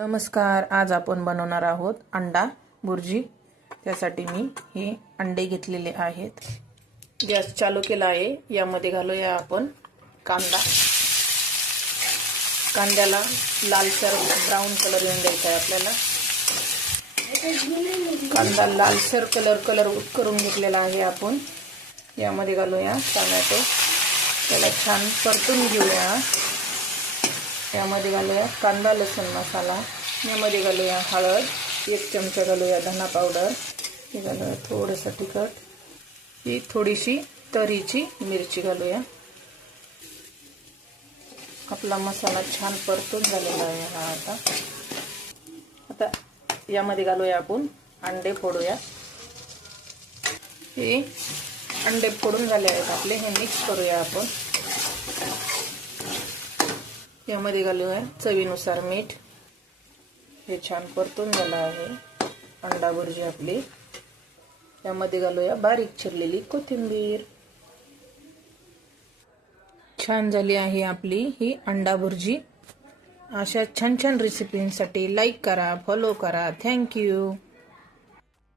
नमस्कार, आज आपण बनवणार आहोत अंडा भुर्जी। त्यासाठी मी हे अंडे घेतलेले आहेत। गॅस चालू केला आहे। यामध्ये घालूया आपण कांदा। कांद्याला लालसर ब्राऊन कलर येऊन द्यायचा आहे आपल्याला। कांदा लालसर कलर करून घेतलेला आहे आपण। यामध्ये घालूया टोमॅटो, त्याला छान परतून घेऊया। यामध्ये घालूया कांदा लसूण मसाला। यामध्ये घालूया हळद, 1 चमचा घालूया धना पावडर, हे घालूया थोडंसं तिखट, ही थोडीशी तरीची मिरची घालूया। आपला मसाला छान परतून झालेला आहे हा। आता यामध्ये घालूया आपण अंडे फोडूया। हे अंडे फोडून झाले आहेत आपले, हे मिक्स करूया आपण। यामध्ये घालूया चवीनुसार मीठ। हे छान परतून झालं आहे अंडा भुर्जी आपली। यामध्ये घालूया बारीक चिरलेली कोथिंबीर। छान झाली आहे आपली ही अंडा भुर्जी। अशा छान छान रेसिपींसाठी लाईक करा, फॉलो करा। Thank you.